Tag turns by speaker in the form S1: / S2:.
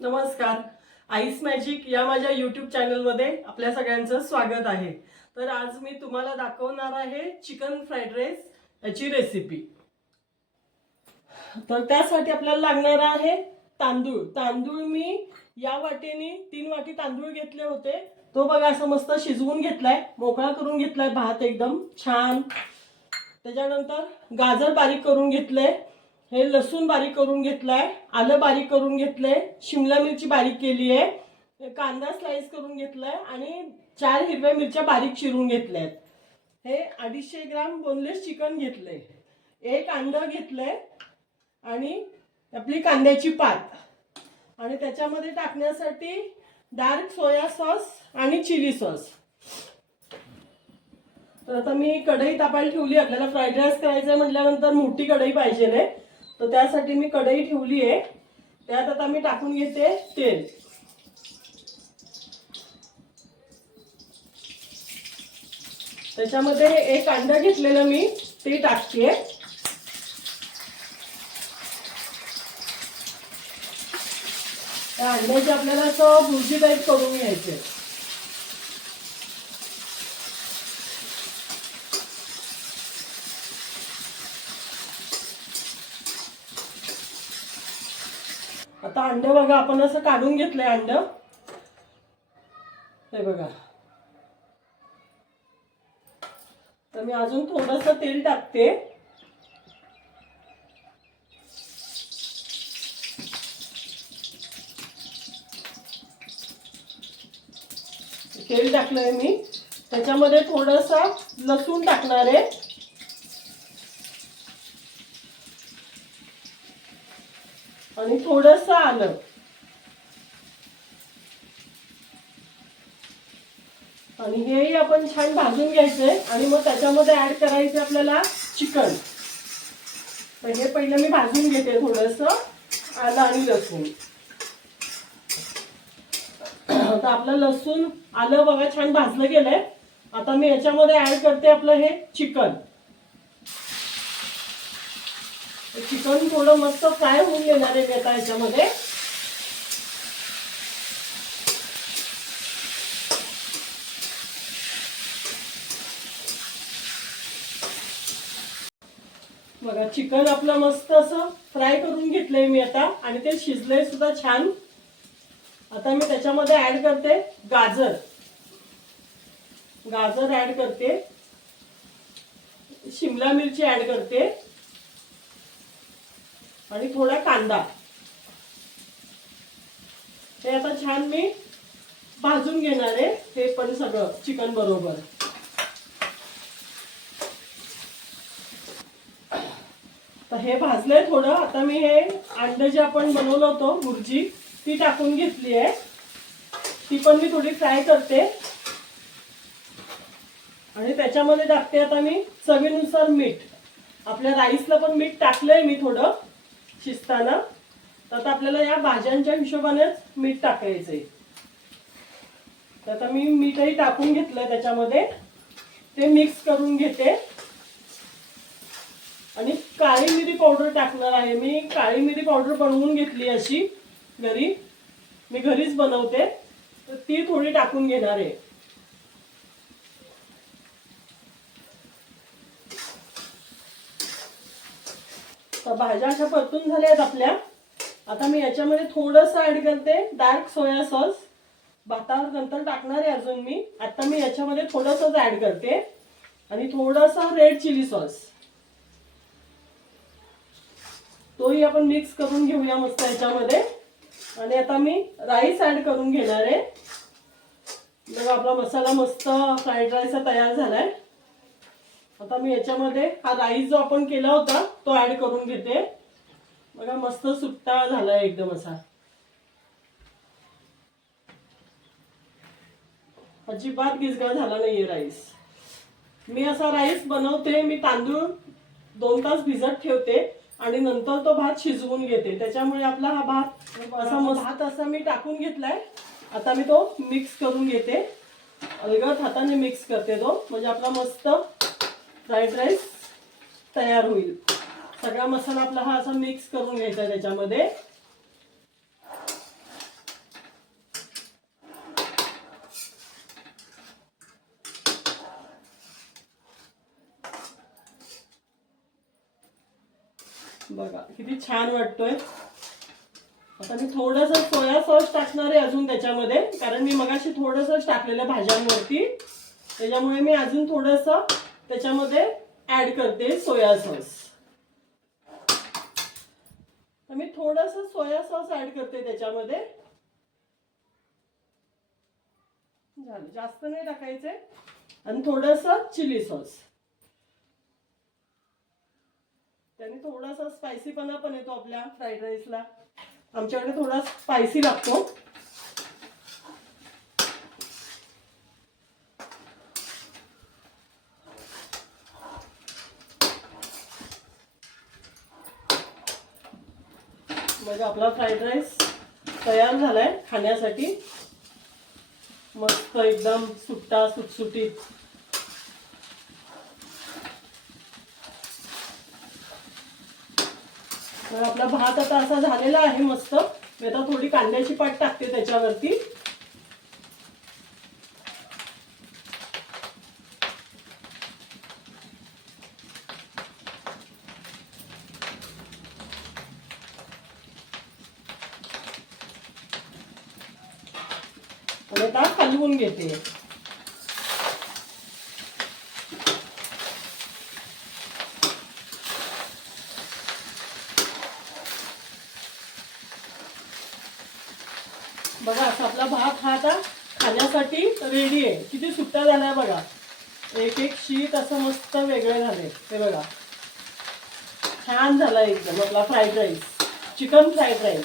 S1: नमस्कार. Ice magic या माझ्या यूट्यूब चॅनलमध्ये आपल्या सगळ्यांचं स्वागत आहे. तर आज मी तुम्हाला दाखवणार आहे चिकन फ्राईड राईस याची रेसिपी तर त्यासाठी आपल्याला लागणार आहे तांदूळ. तांदूळ मी या वाटीने तीन वाटी तांदूळ घेतले होते. तो बघा असं मस्त शिजवून घेतलाय मोकळा करून घेतलाय भात एकदम छान. त्याच्यानंतर गाजर बारीक करून घेतलंय. हे लसूण बारीक करून घेतलाय आलं बारीक करून घेतलंय शिमला मिरची बारीक केली आहे कांदा स्लाइस करून घेतलाय आणि चार हिरव्या मिरच्या बारीक चिरून घेतल्या आहेत हे अडीचशे ग्राम बोनलेस चिकन घेतलंय. एक अंडं घेतलंय आणि आपली कांद्याची पात. आणि त्याच्यामध्ये टाकण्यासाठी डार्क सोया सॉस आणि चिली सॉस तर आता मी कढई तापायला ठेवली आपल्याला फ्राईड राईस करायचं आहे म्हटल्यानंतर मोठी कढई पाहिजे आहे तर त्यासाठी मी कढई ठेवली आहे. त्यात आता मी टाकून घेते तेल. त्याच्यामध्ये एक अंडा घेतलेलं मी ते टाकते. त्या अंड्याची आपल्याला असं भुर्जी टाईप करून घ्यायचे आता बघा आपण असं काढून घेतलंय अंड. हे बघा. तर मी अजून थोडस तेल टाकते. तेल टाकलंय मी. त्याच्यामध्ये थोडस लसूण टाकणार आहे. आणि थोडस आलं. आणि हेही आपण छान भाजून घ्यायचंय. आणि मग त्याच्यामध्ये ऍड करायचं आपल्याला चिकन. तर हे पहिलं मी भाजून घेते थोडस. आलं आणि लसूण. आता आपलं लसूण आलं बघा छान भाजलं गेलंय. आता मी याच्यामध्ये ऍड करते आपलं हे चिकन. चिकन थोडं मस्त फ्राय होऊन येणार आहे एका आता याच्यामध्ये. बघा चिकन आपलं मस्त असं फ्राय करून घेतलंय मी आता आणि ते शिजलंय सुद्धा छान. आता मी त्याच्यामध्ये ऍड करते गाजर. गाजर ऍड करते. शिमला मिरची ऍड करते. आणि थोडा कांदा. हे आता छान मी भाजून घेणार आहे. हे पण सगळं चिकन बरोबर. तर हे भाजलंय थोडं. आता मी हे अंड जे आपण बनवलं होतं भुर्जी ती टाकून घेतली आहे. ती पण मी थोडी फ्राय करते. आणि त्याच्यामध्ये टाकते आता मी चवीनुसार मीठ. आपल्या राईसला पण मीठ टाकलंय मी थोडं. शिजताना तर आता आपल्याला या भाज्यांच्या हिशोबानेच मीठ टाकायचंय. तर आता मी मीठही टाकून घेतलं त्याच्यामध्ये. ते मिक्स करून घेते. आणि काळी मिरी पावडर टाकणार आहे मी. काळी मिरी पावडर बनवून घेतली अशी घरी. मी घरीच बनवते. तर ती थोडी टाकून घेणार आहे. तर भाज्या अशा परतून झाल्या आहेत आपल्या. आता मी याच्यामध्ये थोडस ऍड करते. डार्क सोया सॉस भातावर नंतर टाकणार आहे अजून मी. आता मी याच्यामध्ये थोडंसंच ऍड करते. आणि थोडंसं रेड चिली सॉस तोही आपण मिक्स करून घेऊया मस्त याच्यामध्ये. आणि आता मी राईस ऍड करून घेणार आहे. बघा आपला मसाला मस्त फ्राईड राईस तयार झालाय. आता मी याच्यामध्ये हा राईस जो आपण केला होता तो ऍड करून घेते. बघा मस्त सुट्टा झालाय एकदम असा. अजिबात गिजगा झाला नाहीये राईस. मी असा राईस बनवते मी तांदूळ दोन तास भिजत ठेवते आणि नंतर तो भात शिजवून घेते. त्याच्यामुळे आपला हा भात असा मस्त भात असा मी टाकून घेतलाय. आता मी तो मिक्स करून घेते. अलगद हाताने मिक्स करते तो. म्हणजे आपला मस्त फ्राईड राईस तयार होईल. सगळा मसाला आपला हा असा मिक्स करून घ्यायचा त्याच्यामध्ये. बघा किती छान वाटतोय. आता मी थोडस सोया सॉस टाकणार आहे अजून त्याच्यामध्ये कारण मी मगाशी थोडस टाकलेलं भाज्यांवरती. त्याच्यामुळे मी अजून थोडंसं त्याच्यामध्ये ऍड करते सोया सॉस मी थोडस सोया सॉस ऍड करते त्याच्यामध्ये. झालं. जास्त नाही टाकायचे. आणि थोडस चिली सॉस त्याने थोडासा स्पायसीपणा पण येतो आपल्या फ्राईड राईसला आमच्याकडे थोडा स्पायसी लागतो. म्हणजे आपला फ्राईड राईस तयार झालाय खाण्यासाठी. मस्त एकदम सुट्टा सुटसुटीत. तर आपला भात आता असा झालेला आहे मस्त. मी आता थोडी कांद्याची पाट टाकते त्याच्यावरती. आता हलवून घेते. बघा असा आपला भात हा आता खाण्यासाठी रेडी आहे. किती सुट्टा झालाय बघा. एक एक शीत असं मस्त वेगळे झाले ते बघा. छान झाला एकदम आपला fried rice chicken fried rice